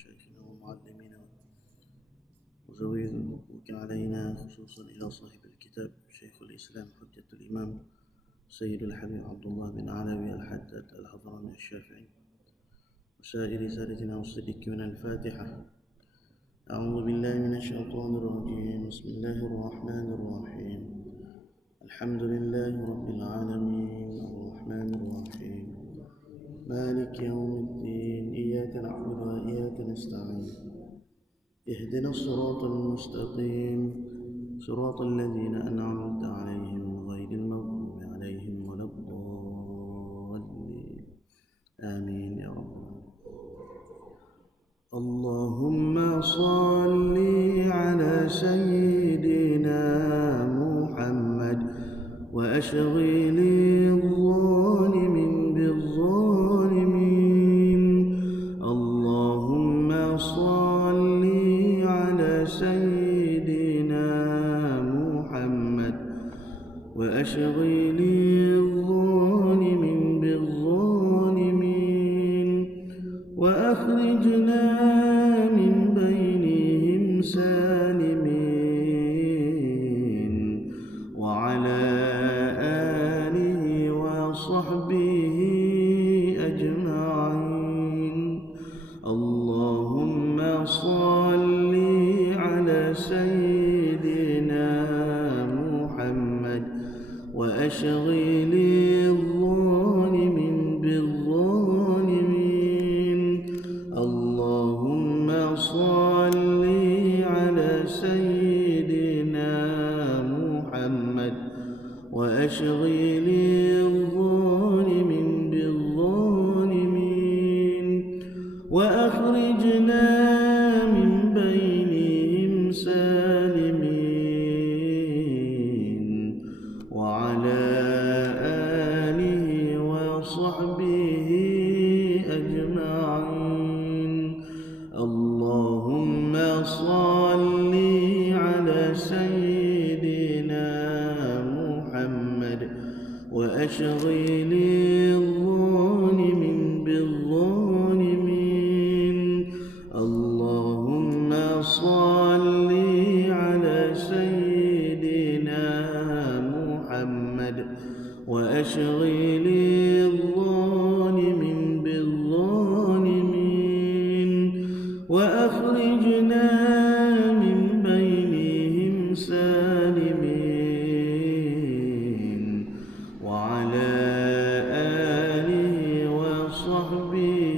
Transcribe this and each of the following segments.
مشايخنا ومعلمينا وزوي المبروك علينا، خصوصا إلى صاحب الكتاب شيخ الإسلام حجة الإمام سيد الحبيب عبد الله بن علوي الحداد الحضرمي الشافعي وسائر سادتنا والصديق من الفاتحة. أعوذ بالله من الشيطان الرجيم. بسم الله الرحمن الرحيم. الحمد لله رب العالمين الرحمن الرحيم مالك يوم الدين إياك نعبد وإياك نستعين اهدنا الصراط المستقيم صراط الذين أنعمت عليهم غير المغضوب عليهم ولا الضالين آمين يا رب. اللهم صل على سيدنا محمد وأشغل الظالم بالظالمين. اللهم صل على سيدنا محمد وأشغل الظالم بالظالمين وأخرجنا من بينهم سالمين. وعلى آله وصحبه أجمعين. اللهم صل على سيدنا محمد وأشغل الظالم بالظالمين. اللهم صل على سيدنا محمد وأشغل الظالم بالظالمين وأخرجنا من بينهم سالمين. وعلى آله وصحبه أجمعين. اللهم صل على سيدنا محمد وأشغل الظالم بالظالمين. اللهم صل على سيدنا محمد وأشغل الظالم بالظالمين وأخرجنا من بينهم سالمين. وعلى آله وصحبه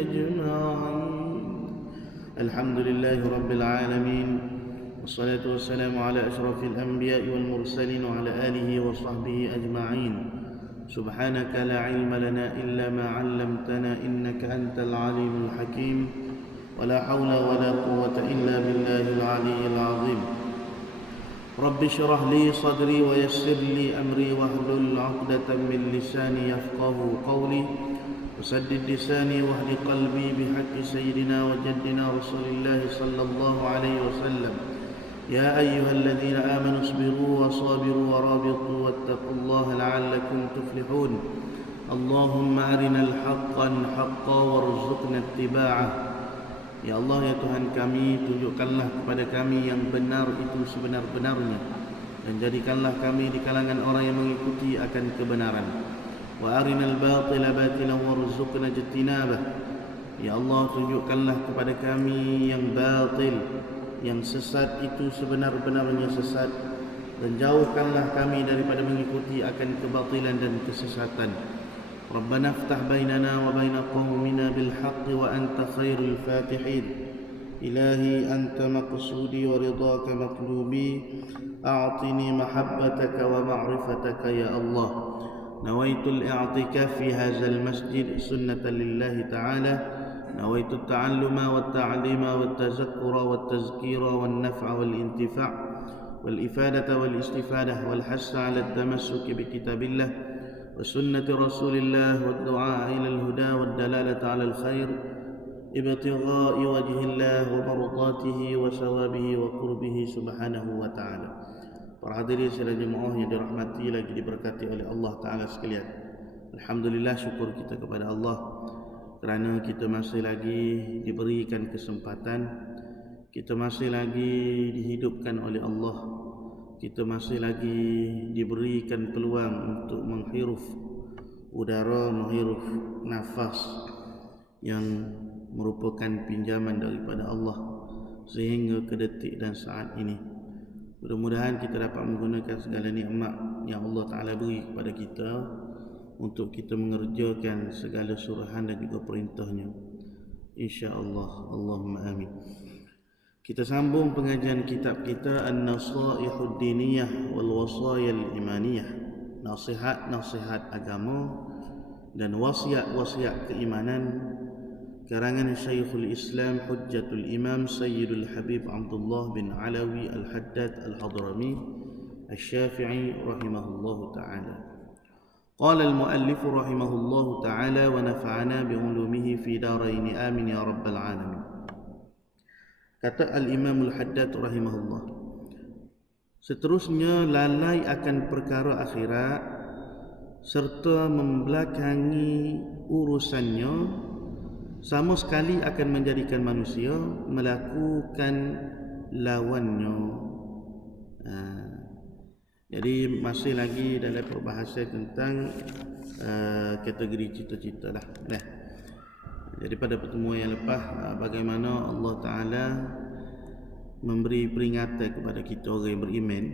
أجمعين. الحمد لله رب العالمين، والصلاة والسلام على أشرف الأنبياء والمرسلين وعلى آله وصحبه أجمعين. سبحانك لا علم لنا إلا ما علمتنا إنك أنت العليم الحكيم. ولا حول ولا قوة إلا بالله العلي العظيم. رب اشرح لي صدري ويسر لي أمري واحلل عقدة من لساني يفقه قولي وسدد لساني واهد قلبي بحق سيدنا وجدنا رسول الله صلى الله عليه وسلم. يا أيها الذين آمنوا اصبروا وصابروا ورابطوا واتقوا الله لعلكم تفلحون. اللهم أرنا الحق حقا وارزقنا اتباعه. Ya Allah, ya Tuhan kami, tunjukkanlah kepada kami yang benar itu sebenar-benarnya, dan jadikanlah kami di kalangan orang yang mengikuti akan kebenaran. Wa arinal batila batilan warzuqna ijtinabah. Ya Allah, tunjukkanlah kepada kami yang batil, yang sesat itu sebenar-benarnya sesat, dan jauhkanlah kami daripada mengikuti akan kebatilan dan kesesatan. ربنا افتح بيننا وبين قومنا بالحق وأنت خير الفاتحين. إلهي أنت مقصودي ورضاك مطلوبي. أعطني محبتك ومعرفتك يا الله. نويت الاعتكاف في هذا المسجد سنة لله تعالى. نويت التعلم والتعليم والتذكر والتذكير والنفع والانتفاع والإفادة والاستفادة والحث على التمسك بكتاب الله وسنة رسول الله والدعاء إلى الهدى والدلالة على الخير ابتغاء وجه الله ومرضاته وثوابه وقربه سبحانه وتعالى. Para hadirin sidang jemaah yang dirahmati lagi diberkati oleh Allah Ta'ala sekalian. Alhamdulillah, syukur kita kepada Allah kerana kita masih lagi diberikan kesempatan, kita masih lagi dihidupkan oleh Allah, kita masih lagi diberikan peluang untuk menghirup udara, menghirup nafas yang merupakan pinjaman daripada Allah sehingga ke detik dan saat ini. Mudah-mudahan kita dapat menggunakan segala nikmat yang Allah Ta'ala beri kepada kita untuk kita mengerjakan segala suruhan dan juga perintahnya, insya-Allah. Allahumma amin. Kita sambung pengajian kitab kita An-Nasaihud Diniyah wal Wasayal Imaniyah, nasihat-nasihat agama dan wasiat-wasiat keimanan, karangan Syekhul Islam Hujjatul Imam Sayyidul Habib Abdullah bin Alawi Al-Haddad Al-Hadrami Al-Syafi'i rahimahullahu ta'ala. قال المؤلف رحمه الله تعالى ونفعنا بعلومه في دارين آمين يا رب العالمين. Kata Al-Imam Al-Haddad rahimahullah, seterusnya lalai akan perkara akhirat serta membelakangi urusannya sama sekali akan menjadikan manusia melakukan lawannya. Jadi masih lagi dalam perbahasan tentang kategori cita-cita lah. Jadi pada pertemuan yang lepas, bagaimana Allah Ta'ala memberi peringatan kepada kita orang yang beriman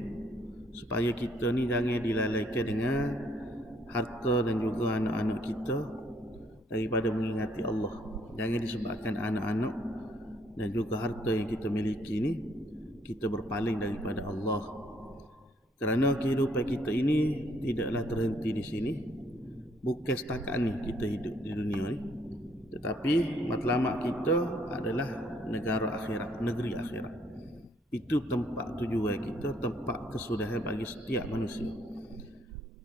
supaya kita ni jangan dilalaikan dengan harta dan juga anak-anak kita daripada mengingati Allah. Jangan disebabkan anak-anak dan juga harta yang kita miliki ni kita berpaling daripada Allah. Kerana kehidupan kita ini tidaklah terhenti di sini. Bukan setakat ni kita hidup di dunia ni, tetapi matlamat kita adalah negara akhirat, negeri akhirat. Itu tempat tujuan kita, tempat kesudahan bagi setiap manusia.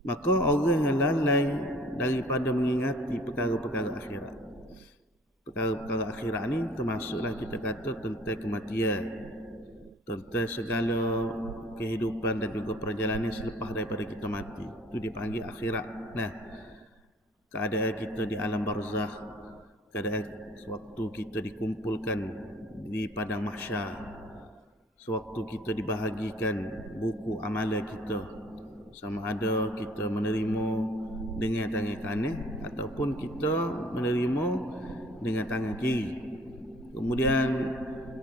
Maka orang yang lalai daripada mengingati perkara-perkara akhirat, perkara-perkara akhirat ni termasuklah kita kata tentang kematian, tentang segala kehidupan dan juga perjalanan selepas daripada kita mati. Itu dipanggil akhirat. Nah, keadaan kita di alam barzakh, keadaan sewaktu kita dikumpulkan di padang mahsyar, sewaktu kita dibahagikan buku amalan kita, sama ada kita menerima dengan tangan kanan ataupun kita menerima dengan tangan kiri. Kemudian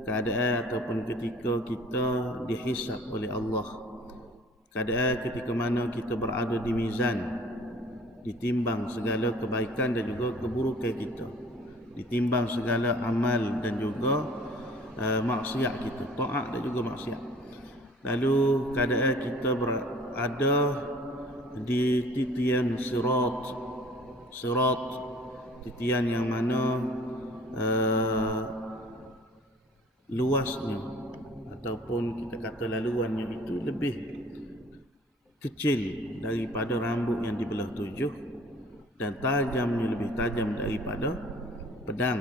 keadaan ataupun ketika kita dihisab oleh Allah, keadaan ketika mana kita berada di mizan, ditimbang segala kebaikan dan juga keburukan kita, ditimbang segala amal dan juga maksiat kita, taat dan juga maksiat. Lalu keadaan kita berada di titian sirat, titian yang mana luasnya ataupun kita kata laluannya itu lebih kecil daripada rambut yang dibelah 7 dan tajamnya lebih tajam daripada pedang.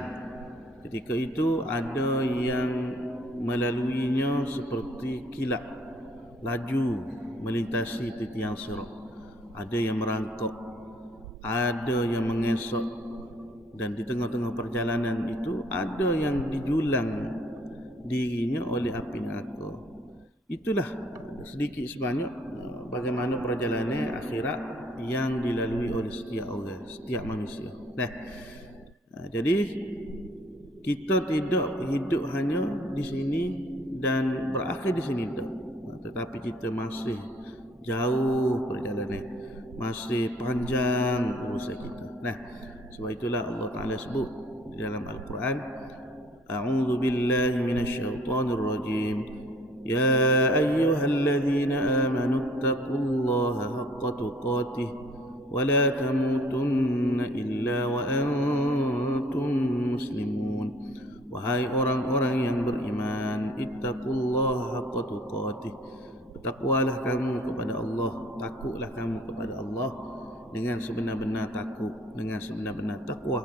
Ketika itu ada yang melaluinya seperti kilat, laju melintasi titian sirat. Ada yang merangkak, ada yang mengesok, dan di tengah-tengah perjalanan itu ada yang dijulang dirinya oleh api neraka. Itulah sedikit sebanyak bagaimana perjalanan akhirat yang dilalui oleh setiap orang, setiap manusia. Jadi kita tidak hidup hanya di sini dan berakhir di sini tak, tetapi kita masih jauh perjalanan, masih panjang urusan kita. Sebab itulah Allah Ta'ala sebut di dalam Al-Quran, A'udzu billahi minasyaitonir rajim. Ya ayyuhalladzina amanu taqullaha haqqa tuqatih wa la tamutunna illa wa antum muslimun. Wahai orang-orang yang beriman, ittaqullaha haqqa tuqatih, bertakwalah kamu kepada Allah, takutlah kamu kepada Allah dengan sebenar-benar takut, dengan sebenar-benar takwa.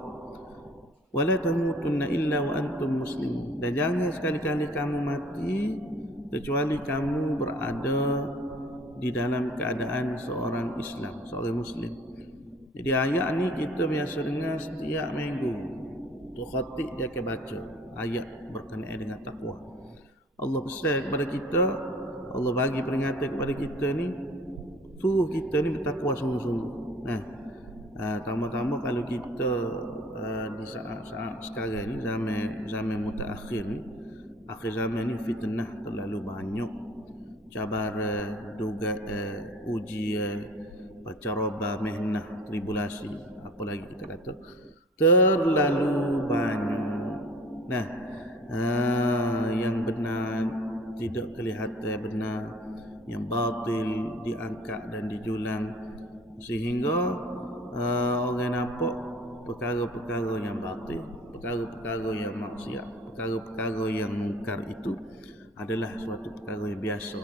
Wala tamutunna illa wa antum muslimun, dan jangan sekali-kali kamu mati kecuali kamu berada di dalam keadaan seorang Islam, seorang Muslim. Jadi ayat ni kita biasa dengar setiap minggu. khatib dia akan baca ayat berkenaan dengan takwa. Allah pesan kepada kita, Allah bagi peringatan kepada kita ni, suruh kita ni bertakwa sungguh-sungguh. Tambah-tambah kalau kita di saat sekarang ni, zaman mutaakhir ni, akhir zaman ni fitnah terlalu banyak, cabaran, dugaan, ujian, pacaroba, mehnah, tribulasi, apa lagi kita kata, terlalu banyak. Yang benar tidak kelihatan benar, yang batil diangkat dan dijulang, sehingga orang nampak perkara-perkara yang batil, perkara-perkara yang maksiat, perkara-perkara yang mungkar itu adalah suatu perkara yang biasa.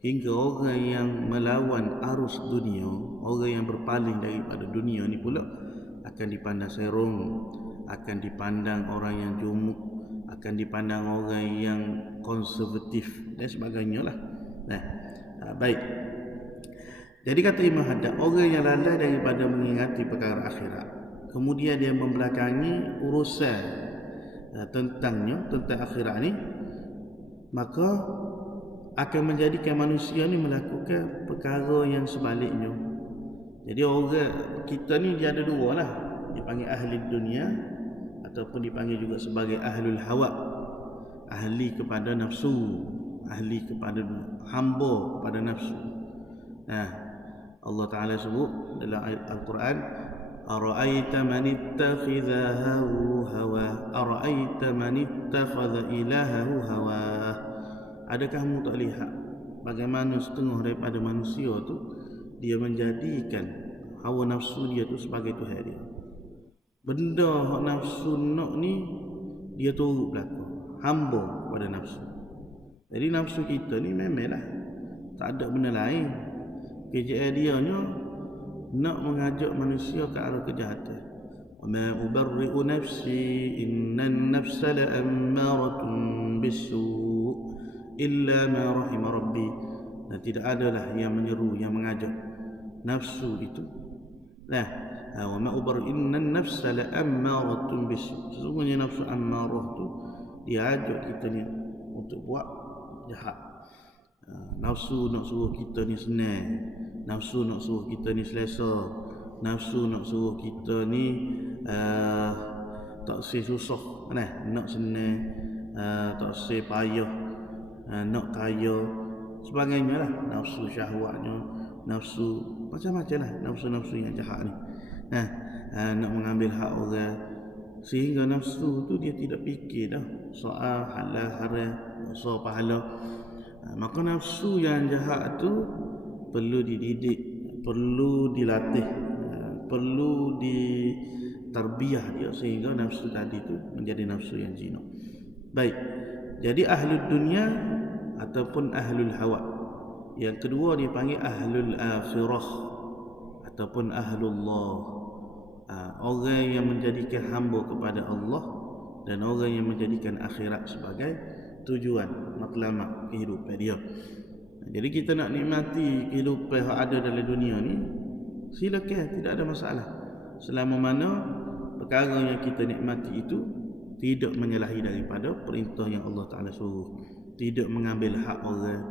Hingga orang yang melawan arus dunia, orang yang berpaling daripada dunia ni pula akan dipandang serong, akan dipandang orang yang jumuk, akan dipandang orang yang konservatif dan sebagainya lah. Baik. Jadi kata Imam Haddad, orang yang lalai daripada mengingati perkara akhirat, kemudian dia membelakangi urusan tentang akhirat ni, maka akan menjadikan manusia ni melakukan perkara yang sebaliknya. Jadi orang kita ni dia ada dua lah, dipanggil ahli dunia ataupun dipanggil juga sebagai ahlul hawa, ahli kepada nafsu, ahli kepada hamba kepada nafsu. Allah Ta'ala sebut dalam ayat Al-Quran, ara'aita man ittakhidha hawa, ara'aita man ittakhadha ilahahu hawa. Adakah kamu tak lihat bagaimana setengah daripada manusia tu dia menjadikan hawa nafsu dia tu sebagai Tuhan dia. Benda hak nafsu nak ni dia turut berlaku, hamba pada nafsu. Jadi nafsu kita ni memanglah tak ada benda lain, kerjaan dia nak mengajak manusia ke arah kejahatan. Wa ma ubarri'u nafsi innan nafsa la'ammaratun bisu' illa ma rahima rabbi. Dan tidak adalah yang menyeru, yang mengajak nafsu itu. Wa ma ubarri'u innan nafsa la'ammaratun bisu'. Sesungguhnya nafsu ammarah tu dia ajak kita ni untuk buat jahat. Nafsu nak suruh kita ni senang, nafsu nak suruh kita ni selesa, nafsu nak suruh kita ni tak susah, nak senang, tak payah, nak kaya, sebagainya lah. Nafsu syahwatnya, nafsu macam-macam lah, nafsu-nafsu yang jahat ni. Nak mengambil hak orang, sehingga nafsu tu dia tidak fikir dah soal halal haram, soal pahala. Maka nafsu yang jahat tu perlu dididik, perlu dilatih, perlu ditarbiyah dia sehingga nafsu tadi tu menjadi nafsu yang zina. Baik. Jadi ahlul dunia ataupun ahlul hawa. Yang kedua dipanggil ahlul akhirah ataupun ahlullah. Orang yang menjadikan hamba kepada Allah dan orang yang menjadikan akhirat sebagai tujuan matlamat kehidupan dia. Jadi kita nak nikmati kehidupan yang ada dalam dunia ni, silakan, tidak ada masalah, selama mana perkara yang kita nikmati itu tidak menyalahi daripada perintah yang Allah Ta'ala suruh, tidak mengambil hak orang,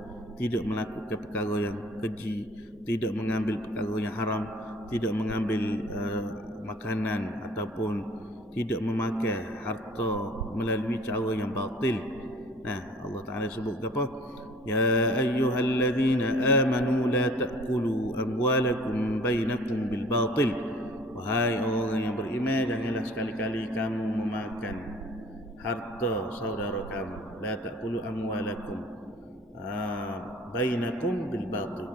tidak melakukan perkara yang keji, tidak mengambil perkara yang haram, tidak mengambil makanan ataupun tidak memakai harta melalui cara yang batil. Allah Ta'ala sebut apa? Ya ayyuhalladzina amanu la ta'kulu amwalakum bainakum bil batil. Wahai orang yang beriman, janganlah sekali-kali kamu memakan harta saudara kamu. La ta'kulu amwalakum bainakum bil batil.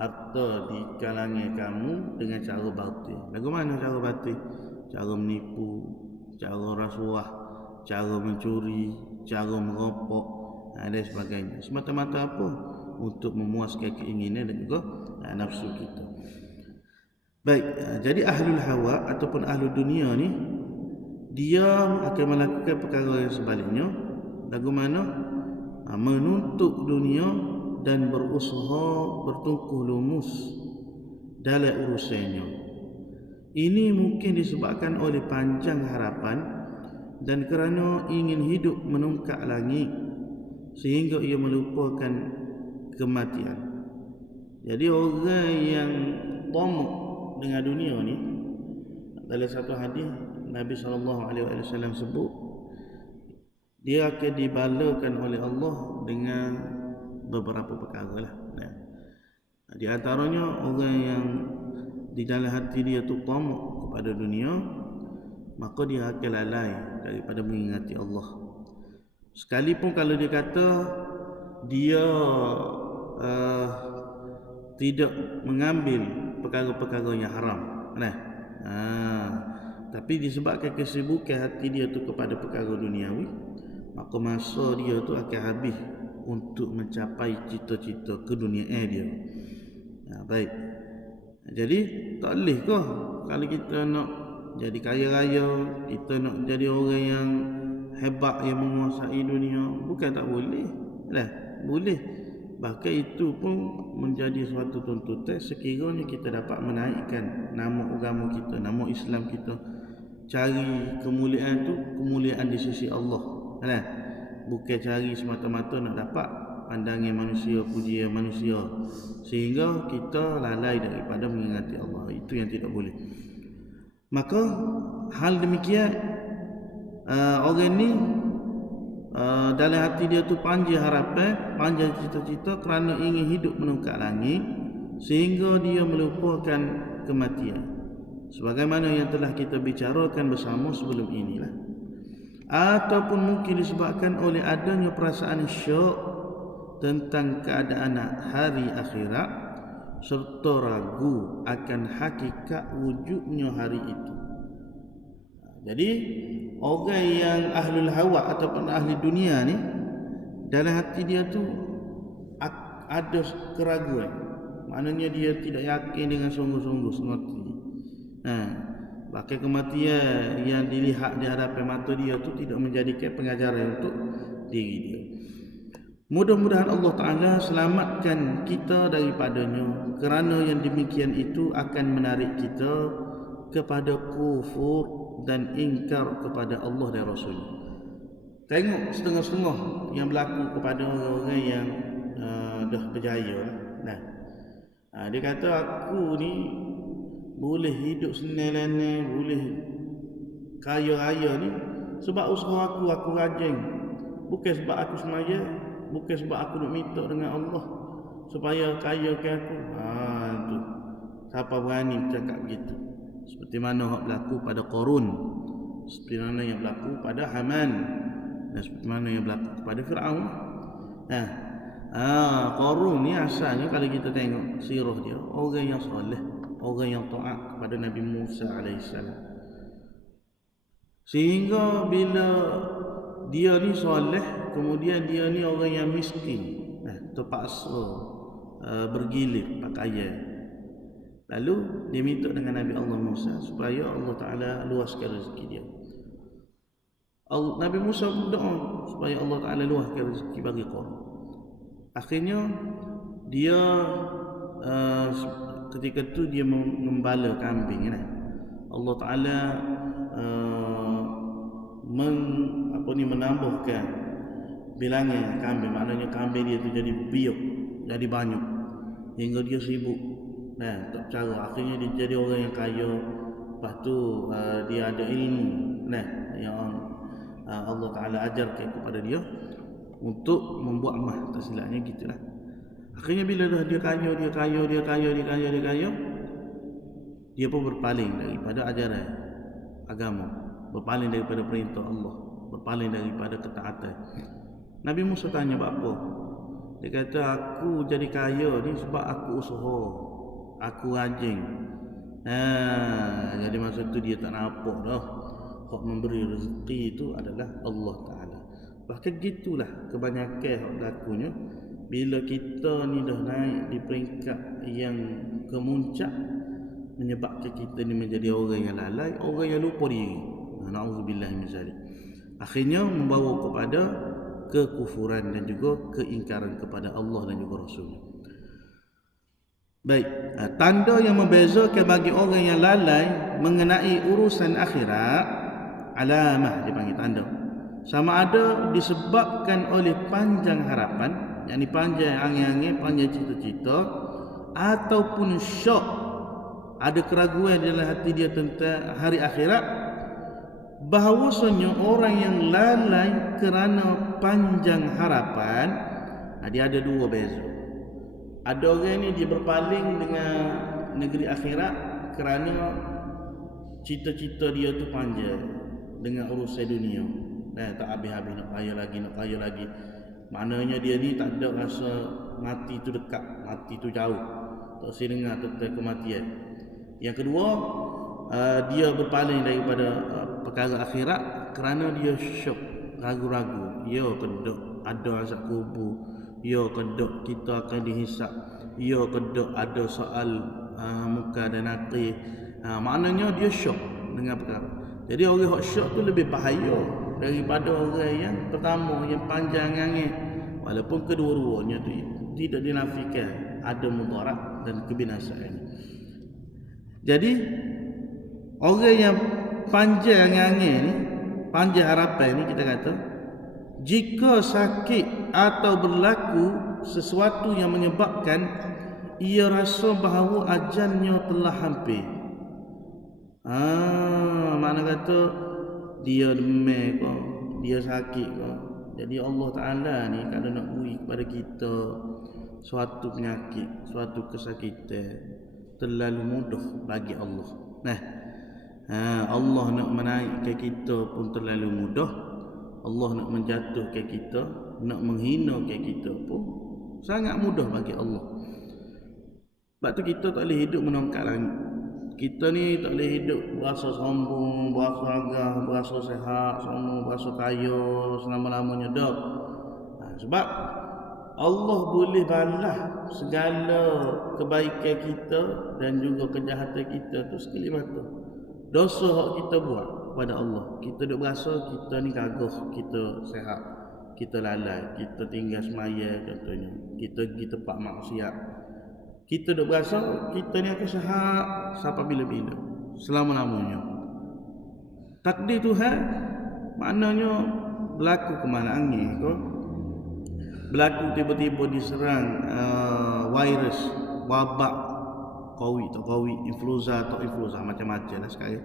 Harta di kalangan kamu dengan cara batil. Bagaimana cara batil? Cara menipu, cara rasuah, cara mencuri, cara merokok dan sebagainya. Semata-mata apa? Untuk memuaskan keinginan dan juga nafsu kita. Baik, jadi ahlul hawa ataupun ahlul dunia ni dia akan melakukan perkara yang sebaliknya. Bagaimana? Menuntut dunia dan berusaha bertungkuh lumus dalam urusannya. Ini mungkin disebabkan oleh panjang harapan dan kerana ingin hidup menungkak langit sehingga ia melupakan kematian. Jadi orang yang tamak dengan dunia ni, dalam satu hadis Nabi SAW sebut dia akan dibalakan oleh Allah dengan beberapa perkara lah. Di antaranya orang yang di dalam hati dia tu tamak kepada dunia, maka dia akan lalai daripada mengingati Allah. Sekalipun kalau dia kata dia tidak mengambil perkara-perkara yang haram, tapi disebabkan kesibukan hati dia tu kepada perkara duniawi, maka masa dia tu akan habis untuk mencapai cita-cita keduniaan dia. Baik. Jadi tak boleh ke kalau kita nak jadi kaya raya, kita nak jadi orang yang hebat yang menguasai dunia? Bukan tak boleh. Boleh. Bahkan itu pun menjadi suatu tuntutan sekiranya kita dapat menaikkan nama agama kita, nama Islam kita. Cari kemuliaan tu, kemuliaan di sisi Allah. Bukan cari semata-mata nak dapat pandangan manusia, pujian manusia, sehingga kita lalai daripada mengingati Allah. Itu yang tidak boleh. Maka hal demikian, orang ni dalam hati dia tu panjang harapan, panjang cita-cita kerana ingin hidup menungkak langit sehingga dia melupakan kematian, sebagaimana yang telah kita bicarakan bersama sebelum inilah. Ataupun mungkin disebabkan oleh adanya perasaan syok tentang keadaan hari akhirat serta ragu akan hakikat wujudnya hari itu. Jadi orang yang ahlul hawa ataupun ahli dunia ni, dalam hati dia tu ada keraguan. Maknanya dia tidak yakin dengan sungguh-sungguh semati. Bahkan kematian yang dilihat di hadapan mata dia tu tidak menjadikan pengajaran untuk diri dia. Mudah-mudahan Allah Ta'ala selamatkan kita daripadanya, kerana yang demikian itu akan menarik kita kepada kufur dan ingkar kepada Allah dan Rasul. Tengok setengah-setengah yang berlaku kepada orang-orang yang dah berjaya. Dia kata aku ni boleh hidup senang, boleh kaya raya ni sebab usaha aku rajin. Bukan sebab aku semaya, bukan sebab aku nak minta dengan Allah supaya kaya ke aku. Tu siapa berani cakap begitu? Seperti mana yang berlaku pada Qarun, seperti mana yang berlaku pada Haman, dan seperti mana yang berlaku pada Fir'aun. Qarun ni asalnya kalau kita tengok sirah dia, orang yang soleh, orang yang taat kepada Nabi Musa AS. Sehingga bila dia ni soleh, kemudian dia ni orang yang miskin, terpaksa bergilir pakaian. Lalu dia minta dengan Nabi Allah Musa supaya Allah Ta'ala luaskan rezeki dia. Nabi Musa pun doa supaya Allah Ta'ala luaskan rezeki bagi Qarun. Akhirnya dia ketika itu dia membala kambing. Allah Ta'ala menambahkan bilangan kambing. Maknanya kambing dia tu jadi biak, jadi banyak, hingga dia sibuk tak cara. Akhirnya dia jadi orang yang kaya. Lepas tu dia ada ilmu yang Allah Ta'ala ajarkan kepada dia untuk membuat emas, tak silapnya gitulah. Akhirnya bila dah dia kaya, dia pun berpaling daripada ajaran agama, berpaling daripada perintah Allah, berpaling daripada ketaatan. Nabi Musa tanya apa? Dia kata aku jadi kaya ni sebab aku usaha, aku rajin. Jadi masa tu dia tak nampak dah hak memberi rezeki itu adalah Allah Ta'ala. Bahkan gitulah kebanyakan hak berlakunya bila kita ni dah naik di peringkat yang kemuncak, menyebabkan kita ni menjadi orang yang lalai, orang yang lupa diri. Na'udzubillah min zalik. Akhirnya membawa kepada kekufuran dan juga keingkaran kepada Allah dan juga Rasulnya. Baik, tanda yang membezakan bagi orang yang lalai mengenai urusan akhirat alamah dipanggil tanda. Sama ada disebabkan oleh panjang harapan, yakni panjang angan-angan, panjang cita-cita, ataupun syok, ada keraguan dalam hati dia tentang hari akhirat, bahawasanya orang yang lalai kerana panjang harapan, dia ada dua beza. Ada orang ni dia berpaling dengan negeri akhirat kerana cita-cita dia tu panjang dengan urusan dunia. Tak habis-habis, nak kaya lagi. Maknanya dia ni tak ada rasa mati tu dekat, mati tu jauh. Tak usah dengar tentang kematian. Yang kedua, dia berpaling daripada perkara akhirat kerana dia syok, ragu-ragu. Ya kedok ada azab kubur, ya kedok kita akan dihisap, ya kedok ada soal muka dan nakir. Maknanya dia syok dengan perkara. Jadi orang yang syok tu lebih bahaya daripada orang yang pertama, yang panjang angin. Walaupun kedua-duanya tu tidak dinafikan ada mudarat dan kebinasaan. Jadi orang yang panjang angin ni, panjang harapan ni, kita kata jika sakit atau berlaku sesuatu yang menyebabkan ia rasa bahawa ajalnya telah hampir. Makna kata dia demam ke, dia sakit ke. Jadi Allah Ta'ala ni kalau nak beri kepada kita suatu penyakit, suatu kesakitan, terlalu mudah bagi Allah. Allah nak menaikkan kita pun terlalu mudah. Allah nak menjatuhkan kita, nak menghinakan kita pun sangat mudah bagi Allah. Sebab tu kita tak boleh hidup menongkak langit. Kita ni tak boleh hidup berasa sombong, berasa agah, berasa sehat, sombong, berasa kaya selama-lamanya dah. Sebab Allah boleh balas segala kebaikan kita dan juga kejahatan kita tu sekali mata. Dosa yang kita buat kepada Allah, kita duk berasa kita ni gagah, kita sehat, kita lalai, kita tinggal semaya contohnya, kita pergi tempat maksiat, kita duk berasa kita ni akan sehat sampai bila-bila, selama-lamanya. Takdir Tuhan maknanya berlaku kemana angin tu, berlaku tiba-tiba diserang virus, wabak, COVID atau COVID, influenza atau influenza, macam-macam lah sekarang.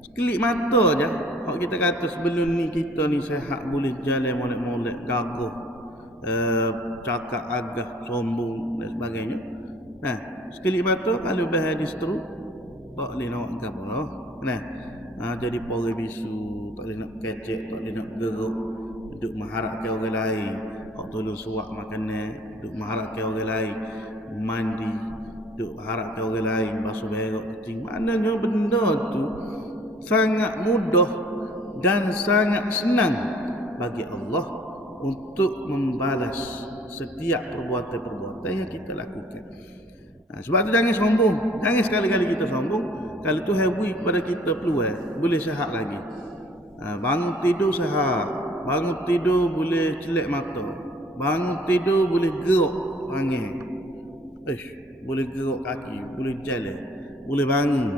Sekelip mata je, kalau kita kata sebelum ni kita ni sehat, boleh jalan molek-molek, gagah, cakap agak, sombong dan sebagainya. Sekelip mata kalau bahaya distru, tak boleh nak gapo. Jadi pore bisu, tak boleh nak kecek, tak boleh nak geruk, duduk mengharapkan orang lain, hak tolong suap makanan, duduk mengharapkan orang lain mandi, duduk harapkan orang lain basuh berak kencing. Maknanya benda tu sangat mudah dan sangat senang bagi Allah untuk membalas setiap perbuatan-perbuatan yang kita lakukan. Sebab tu jangan sombong. Jangan sekali-kali kita sombong. Kalau Tuhan beri kepada kita peluang, boleh sihat lagi. Bangun tidur sihat, bangun tidur boleh celak mata, bangun tidur boleh gerak angin, boleh gerak kaki, boleh jalan, boleh bangun.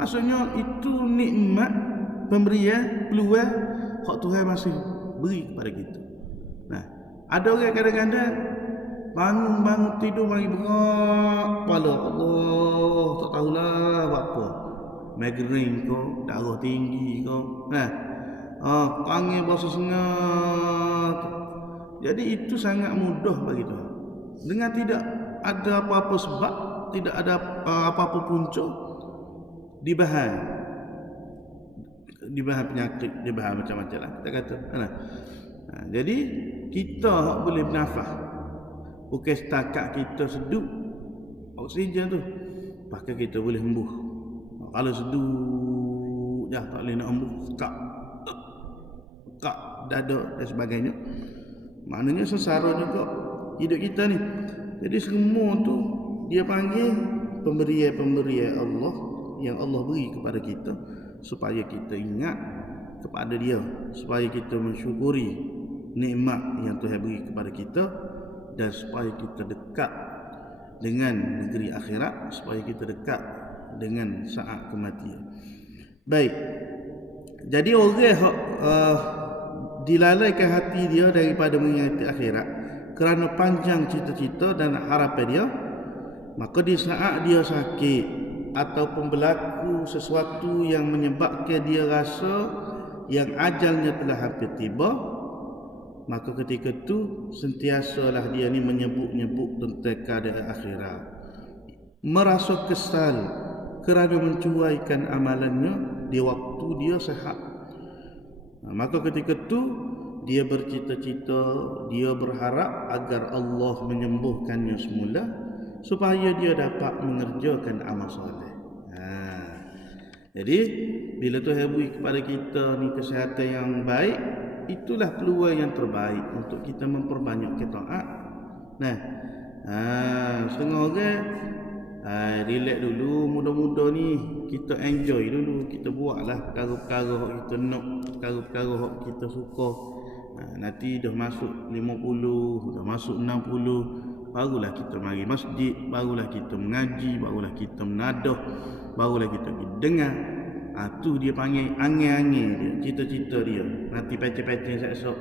Maksudnya itu nikmat pemberian peluang hak Tuhan masih beri kepada kita. Ada orang kadang-kadang bangun tidur mari berak kepala, Allah tak tahulah buat apa, migraine ke, darah tinggi ke, panggil bahasa sengat. Jadi itu sangat mudah bagi Tuhan, dengan tidak ada apa-apa sebab, tidak ada apa-apa punca, dibahan penyakit, dibahan macam-macam lah kita kata. Jadi kita boleh bernafas, bukan setakat kita sedup oksigen tu, bahkan kita boleh hembuh. Kalau sedup je tak boleh nak hembuh, sekak dada dan sebagainya. Maknanya sesara juga hidup kita ni. Jadi semua tu dia panggil pemberian-pemberian Allah yang Allah beri kepada kita, supaya kita ingat kepada Dia, supaya kita mensyukuri nikmat yang Tuhan beri kepada kita, dan supaya kita dekat dengan negeri akhirat, supaya kita dekat dengan saat kematian. Baik, Jadi orang hok dilalaikan hati dia daripada mengingati akhirat kerana panjang cita-cita dan harapan dia, maka di saat dia sakit ataupun berlaku sesuatu yang menyebabkan dia rasa yang ajalnya telah hampir tiba, maka ketika itu sentiasalah dia ni menyebut-nyebut tentang keadaan akhirat, merasa kesal kerana mencuaikan amalannya di waktu dia sihat. Maka ketika itu dia bercita-cita, dia berharap agar Allah menyembuhkannya semula supaya dia dapat mengerjakan amal soleh. Jadi bila Tuhan beri kepada kita ni kesihatan yang baik, itulah peluang yang terbaik untuk kita memperbanyak taat. Setengah orang relax dulu, muda-muda ni kita enjoy dulu, kita buatlah perkara-perkara yang kita nak, perkara-perkara yang kita suka. Nanti dah masuk 50, dah masuk 60, barulah kita mari masjid, barulah kita mengaji, barulah kita menadah, barulah kita pergi dengar. Tu dia panggil angin-angin dia, cita-cita dia. Nanti pecah-pecah esok.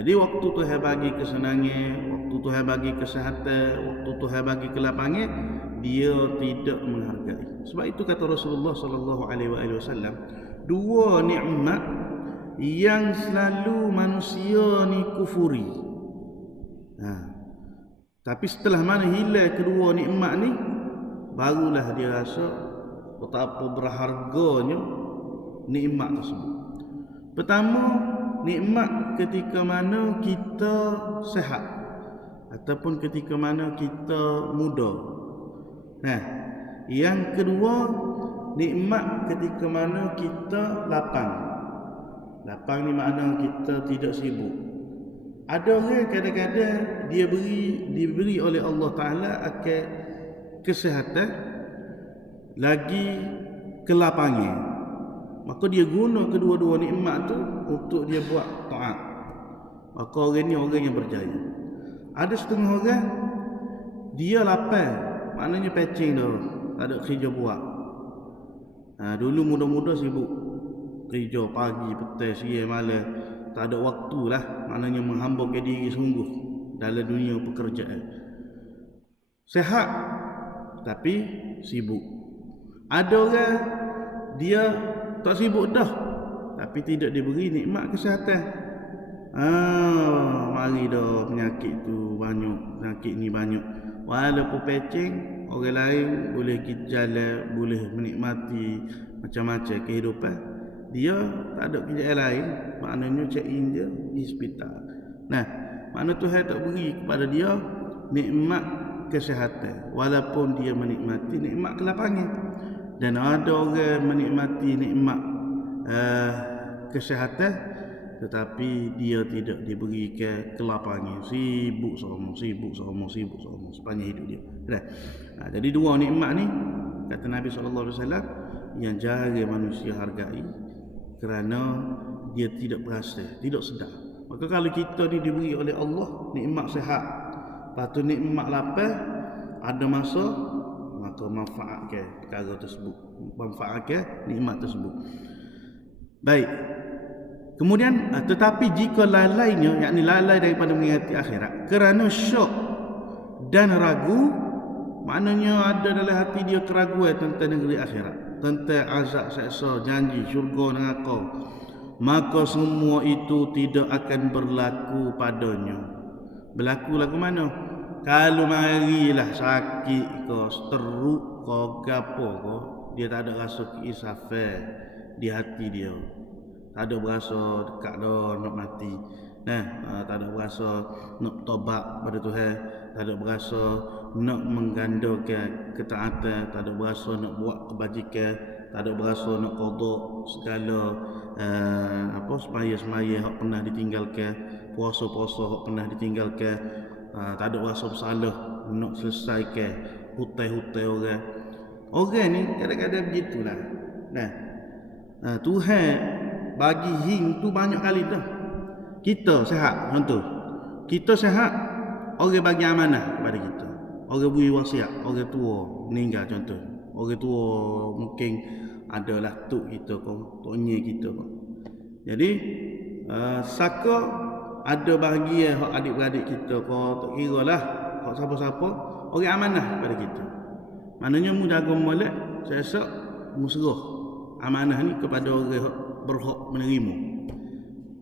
Jadi waktu Tuhan bagi kesenangan, waktu Tuhan bagi kesihatan, waktu Tuhan bagi kelapangan, dia tidak menghargai. Sebab itu kata Rasulullah sallallahu alaihi wasallam, dua nikmat yang selalu manusia ni kufuri. Tapi setelah mana hilang kedua nikmat ni, barulah dia rasa betapa berharganya nikmat tersebut. Pertama, nikmat ketika mana kita sehat ataupun ketika mana kita muda. Yang kedua, nikmat ketika mana kita lapang. Lapang ni makna kita tidak sibuk. Ada orang kadang-kadang dia diberi oleh Allah Ta'ala akan kesihatan lagi kelapangan, maka dia guna kedua-dua nikmat tu untuk dia buat taat. Maka orang ni orang yang berjaya. Ada setengah orang dia lapar, maknanya pecing dah, tak ada kerja buat. Dulu muda-muda sibuk kerja pagi, petang, siang, malam, tak ada waktu lah, maknanya menghambakan diri sungguh dalam dunia pekerjaan. Sehat tapi sibuk. Ada orang dia tak sibuk dah, tapi tidak diberi nikmat kesihatan. Mari dah penyakit tu banyak, penyakit ni banyak. Walaupun pecing, orang lain boleh pergi jalan, boleh menikmati macam-macam kehidupan. Dia tak ada kerjaan lain, maknanya check in dia di hospital. Makna Tuhan tak beri kepada dia nikmat kesihatan, walaupun dia menikmati nikmat kelapangan. Dan ada orang menikmati nikmat kesihatan, tetapi dia tidak diberikan kelapangan, sibuk sama sepanjang hidup dia. Jadi dua nikmat ni kata Nabi SAW yang jarang manusia hargai kerana dia tidak perasa, tidak sedar. Maka kalau kita ni diberi oleh Allah nikmat sihat, lepas tu nikmat lapar, ada masa, maka manfaatkan perkara tersebut, manfaatkan nikmat tersebut. Baik. Kemudian tetapi jika lalainya, yakni lalai daripada mengingati akhirat kerana syok dan ragu, maknanya ada dalam hati dia keraguan tentang negeri akhirat, tentang azab seksa, janji syurga neraka, maka semua itu tidak akan berlaku padanya. Berlaku lagu mana? Kalau marilah sakit ke, teruk ke, gapo ke, dia tak ada rasa keisafan di hati dia, tak ada berasa dekat dah nak mati. Tak ada berasa nak tobat pada Tuhan, tak ada berasa nak menggandakan ketaatan, tak ada berasa nak buat kebajikan, tak ada berasa nak qada segala semaya-semaya yang pernah ditinggalkan, puasa-puasa yang pernah ditinggalkan, tak ada rasa bersalah nak selesaikan hutang-hutang orang. Orang ni kadang-kadang begitulah. Tuhan bagi hing tu banyak kali dah. Kita sihat, contoh. Kita sihat, orang bagi amanah kepada kita. Orang beri wasiat, orang tua meninggal contoh. Orang tua mungkin adalah tok kita ko, tok nye kita ko. Jadi saka ada bahagian hak adik-beradik kita ko, tak kiralah hak siapa-siapa orang amanah pada kita. Maknanya mu jaga molek, sesok mu serah amanah ni kepada orang hak berhak menerima.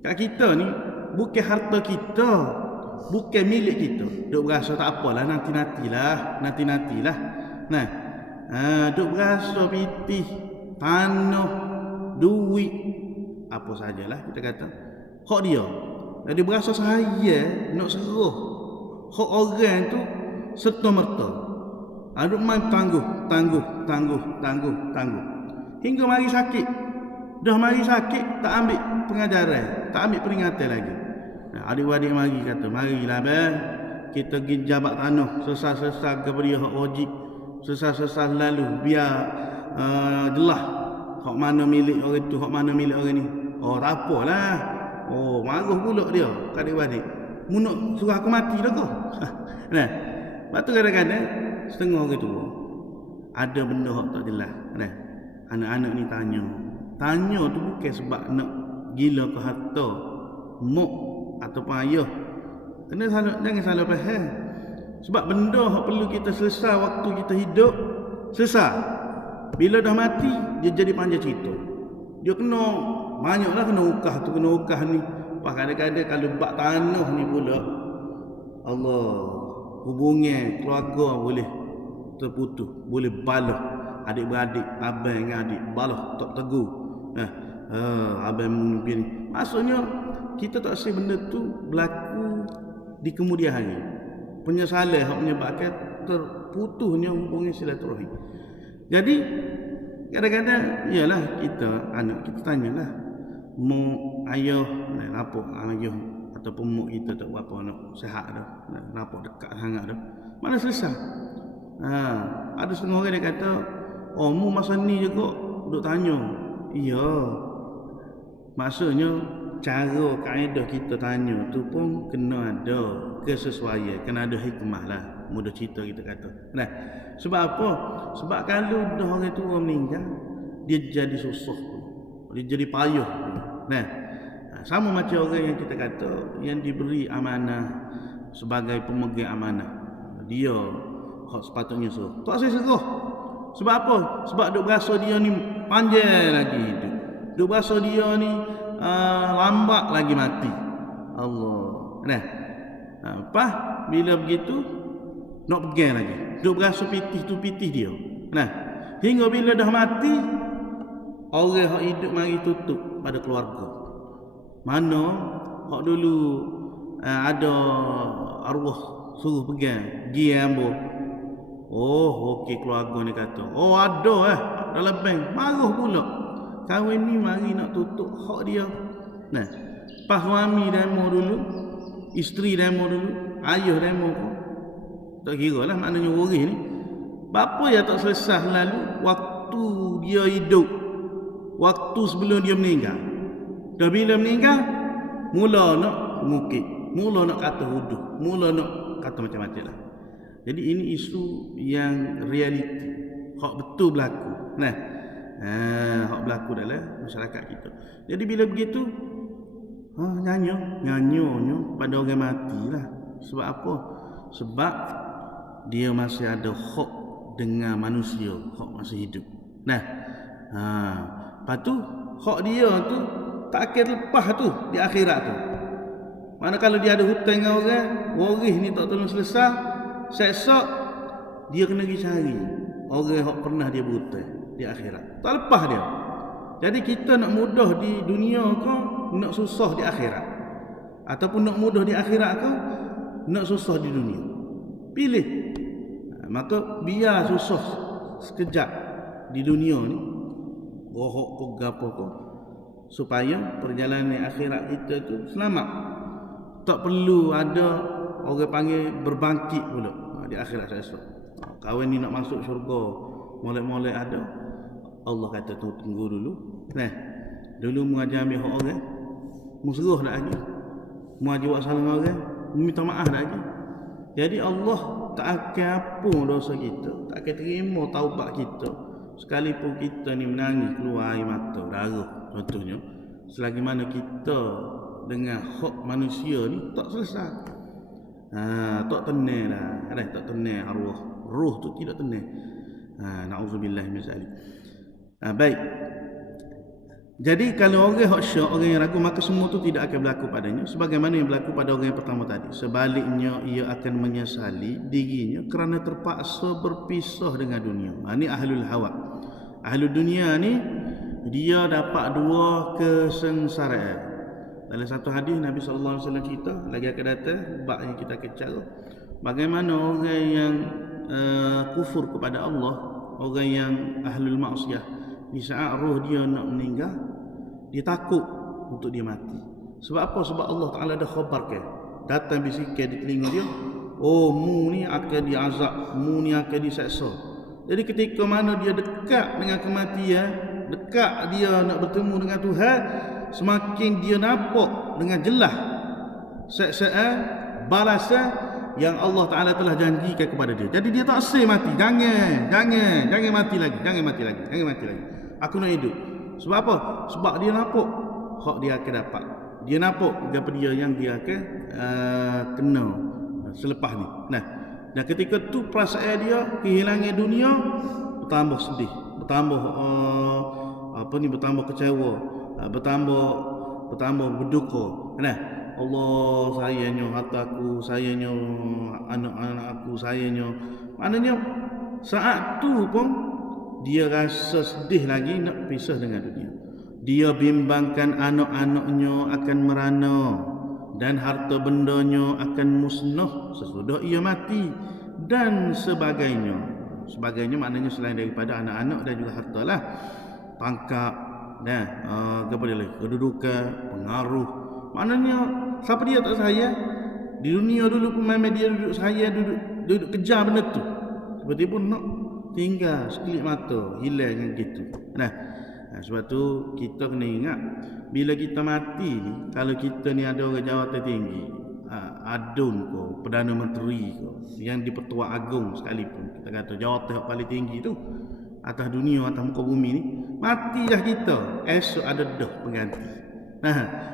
Kat kita ni bukan harta kita, bukan milik kita. Duk berasa tak apalah, nanti-nantilah. Nah, duk berasa pitih, tanah, duit, apa sajalah kita kata, hak dia. Jadi berasa saya nak serah hak orang tu serta merta. Aduk main tangguh. Hingga mari sakit. Dah mari sakit, tak ambil pengajaran, tak ambil peringatan lagi. Nah, adik-adik mari kata, marilah kita pergi jabat tanah, sesah-sesah kepada hak wajib, sesah-sesah lalu biar jelas hak mana milik orang tu, hak mana milik orang ni. Oh, tak apalah. Oh, marah pula dia, adik-adik. Mu nak suruh aku mati dah kau. Nah, lepas tu kadang-kadang setengah orang tu ada benda hak tak jelas. Nah, anak-anak ni tanya tu bukan sebab nak gila ke harta mak ataupun ayah. Jangan salah faham. Sebab benda hak perlu kita selesai waktu kita hidup, selesai. Bila dah mati, dia jadi panjang cerita. Dia kena banyaklah kena ukah ni. Pas kadang-kadang kalau bak tanah ni pula, Allah, hubungan keluarga boleh terputus, boleh balah. Adik-beradik, abang dengan adik balah tak tegur. Abang mungkin. Maksudnya kita tak rasa benda tu berlaku di kemudian hari. Penyesalan yang menyebabkan terputusnya hubungan silaturahim. Jadi kadang-kadang ialah kita anak kita tanyalah, mak ayah apa ayah ataupun mak kita tak apa nak sihat dah, nak dekat sangat dah. Mana selesai? Ada setengah orang dia kata, oh mu masa ni juga duk tanya. Iya. Maksudnya cara kaedah kita tanya tu pun kena ada kesesuaian, kena ada hikmah lah. Mudah cerita kita kata. Nah, sebab apa? Sebab kalau dah orang tua meninggal, dia jadi susah, dia jadi payah. Nah, sama macam orang yang kita kata yang diberi amanah sebagai pemegang amanah, dia hak sepatutnya suruh. Tak saya serah. Sebab apa? Sebab duk berasa dia ni panjang lagi hidup. Duk berasa dia ni lambat lagi mati. Allah. Nah. Lepas bila begitu nak pegang lagi. Duk berasa pitih tu pitih dia. Nah, hingga bila dah mati, orang hak hidup mari tutup pada keluarga. Mana hak dulu ada arwah suruh pegang, gi ambo. Oh, okey keluarga ni kata. Oh, ada dalam bank. Marah pula. Kahwin ni mari nak tutup hak dia. Nah, pas suami demo dulu, isteri demo dulu, ayah demo pun. Tak kira lah maknanya waris ni. Bapa yang tak selesai lalu waktu dia hidup, waktu sebelum dia meninggal. Dah bila meninggal, mula nak ngukit, mula nak kata huduh, mula nak kata macam-macam lah. Jadi ini isu yang realiti, hak betul berlaku. Nah, hak berlaku dalam masyarakat kita. Jadi bila begitu, nyanyo pada orang mati lah. Sebab apa? Sebab dia masih ada hak dengan manusia, hak masih hidup. Nah, lepas tu hak dia tu tak akan lepas tu di akhirat tu. Mana kalau dia ada hutang dengan orang, waris ni tak tolong selesai, sesok dia kena pergi cari orang yang pernah dia berhutang di akhirat. Tak lepas dia. Jadi kita nak mudah di dunia ke, nak susah di akhirat. Ataupun nak mudah di akhirat ke, nak susah di dunia. Pilih. Maka biar susah sekejap di dunia ni, rohok ke gapo ke, supaya perjalanan akhirat kita tu selamat. Tak perlu ada orang panggil berbangkit pula di akhirat esok. Kawan ni nak masuk syurga, molek-molek ada. Allah kata tu tunggu dulu. Nah, dulu mengajar ambil hak orang, musrah dah lagi. Mu buat salah dengan orang, minta maaf dah lagi. Jadi Allah tak akan ampun dosa kita, tak akan terima taubat kita Sekalipun kita ni menangis keluar air mata, darah contohnya, selagi mana kita dengan hak manusia ni tak selesai. Tak tenang dah. Tak tenang arwah. Ruh tu tidak tenang. Na'udzubillah min zalik. Baik. Jadi kalau orang hak syak, orang yang ragu, maka semua itu tidak akan berlaku padanya sebagaimana yang berlaku pada orang yang pertama tadi. Sebaliknya ia akan menyesali dirinya kerana terpaksa berpisah dengan dunia. Ini ahlul hawa. Ahlul dunia ni dia dapat dua kesengsaraan. Dalam satu hadis Nabi sallallahu alaihi wasallam cerita, lagi akan datang bab yang kita akan cara bagaimana orang yang kufur kepada Allah, orang yang ahlul maksiyah, di saat roh dia nak meninggal, dia takut untuk dia mati. Sebab apa? Sebab Allah Ta'ala dah khabarkan, datang bisikan di telinga dia, oh mu ni akan diazab, mu ni akan diseksa. Jadi ketika mana dia dekat dengan kematian, dekat dia nak bertemu dengan Tuhan, semakin dia nampak dengan jelas seksaan balasan yang Allah Ta'ala telah janjikan kepada dia. Jadi dia tak sel mati. Jangan mati lagi. Jangan mati lagi. Aku nak hidup. Sebab apa? Sebab dia nampak hak dia akan dapat. Dia nampak apa dia yang dia akan kena selepas ni. Nah, dan ketika tu perasaan dia kehilangan dunia, bertambah sedih, bertambah bertambah kecewa, bertambah berduka. Nah, Allah sayangnya hartaku, sayangnya anak-anak aku, sayangnya. Maknanya saat tu pun dia rasa sedih lagi nak pisah dengan dunia. Dia bimbangkan anak-anaknya akan merana dan harta bendanya akan musnah sesudah ia mati dan sebagainya. Sebagainya maknanya selain daripada anak-anak dan juga harta lah. Pangkat, apa dia lagi? Kedudukan, pengaruh. Maknanya siapa dia tak sayang? Di dunia dulu pun memang dia duduk sayang, duduk kejar benda tu. Seperti pun nak tinggal sekelip mata, hilang dengan gitu. Sebab tu kita kena ingat, bila kita mati ni, kalau kita ni ada orang jawatan tinggi, adun ke, Perdana Menteri ke, yang di Pertuan Agong sekalipun, kita kata jawatan yang paling tinggi tu atas dunia, atas muka bumi ni, mati dah kita, esok ada dah pengganti.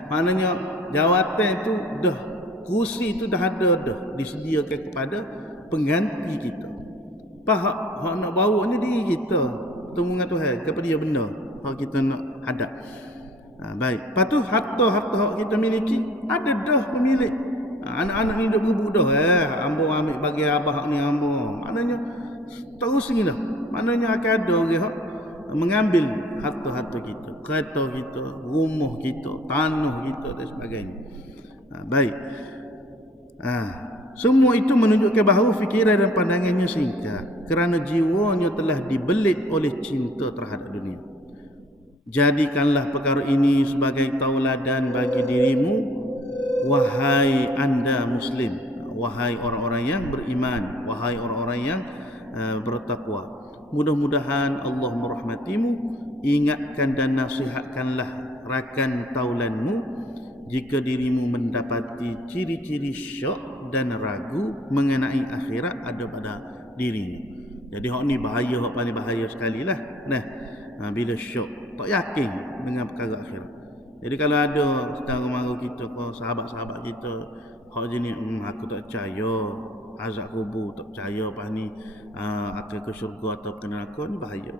Maknanya jawatan tu dah, kursi tu dah ada dah disediakan kepada pengganti kita. Hak nak bawa ni diri kita bertemu dengan Tuhan, kepada dia benar hak kita nak hadap. Baik. Lepas tu harta hak kita miliki ada dah pemilik. Anak-anak ni dah berebut dah. Ambo ambil bagi abah ni ambo. Maknanya terus ni dah. Maknanya akan ada orang hak mengambil harta-harta kita, kereta kita, rumah kita, tanah kita dan sebagainya. Baik. Semua itu menunjukkan bahawa fikiran dan pandangannya singkat kerana jiwanya telah dibelit oleh cinta terhadap dunia. Jadikanlah perkara ini sebagai tauladan bagi dirimu, wahai anda muslim, wahai orang-orang yang beriman, wahai orang-orang yang bertakwa. Mudah-mudahan Allah merahmatimu. Ingatkan dan nasihatkanlah rakan taulanmu jika dirimu mendapati ciri-ciri syok dan ragu mengenai akhirat ada pada dirinya. Jadi hak ni bahaya, hak paling bahaya sekali lah. Bila syok, tak yakin dengan perkara akhirat. Jadi kalau ada setengah kita ke sahabat-sahabat kita hak jenis aku tak percaya azab kubur, tak percaya apa ni akan ke syurga atau ke neraka, ni bahaya.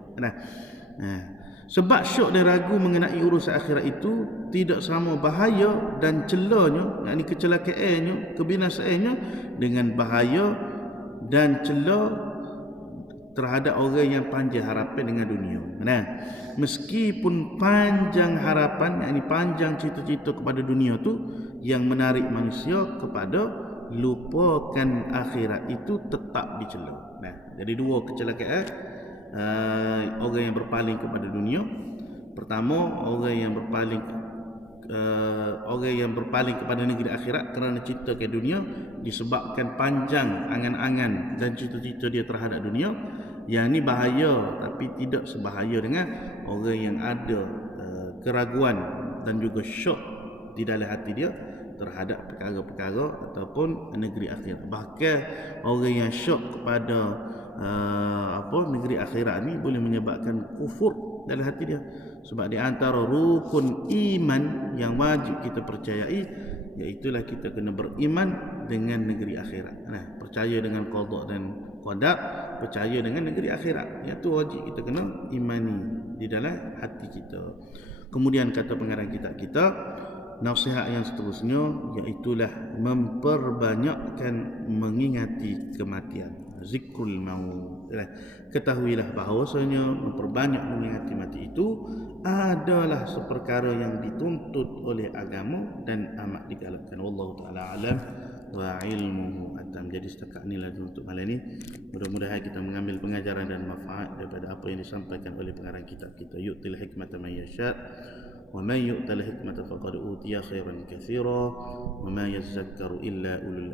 Sebab syok dan ragu mengenai urusan akhirat itu tidak sama bahaya dan celanya, yakni kecelakaannya, kebinasaannya dengan bahaya dan cela terhadap orang yang panjang harapan dengan dunia. Meskipun panjang harapan, yakni panjang cita-cita kepada dunia tu yang menarik manusia kepada lupakan akhirat itu tetap dicela. Jadi dua kecelakaan orang yang berpaling kepada dunia. Pertama, orang yang berpaling kepada negeri akhirat kerana cinta ke dunia disebabkan panjang angan-angan dan cita-cita dia terhadap dunia. Yang ni bahaya, tapi tidak sebahaya dengan orang yang ada keraguan dan juga syok di dalam hati dia terhadap perkara-perkara ataupun negeri akhirat. Bahkan orang yang syok kepada negeri akhirat ni boleh menyebabkan kufur dalam hati dia. Sebab di antara rukun iman yang wajib kita percayai, iaitulah kita kena beriman dengan negeri akhirat. Percaya dengan qada dan qadar, percaya dengan negeri akhirat. Itu wajib kita kena imani di dalam hati kita. Kemudian kata pengarang kitab kita, nasihat yang seterusnya iaitulah memperbanyakkan mengingati kematian, zikrul maut. Ketahuilah bahawasanya memperbanyak mengingati mati itu adalah seperkara yang dituntut oleh agama dan amat digalakkan. Wallahu taala alam wa ilmuhu atam. Jadi setakat inilah untuk malam ini. Mudah-mudahan kita mengambil pengajaran dan manfaat daripada apa yang disampaikan oleh pengarang kitab kita. Yu'til hikmata man yasha' wa man yu'tal hikmata faqad utiya khairan katsira wa ma yazakkaru illa ulul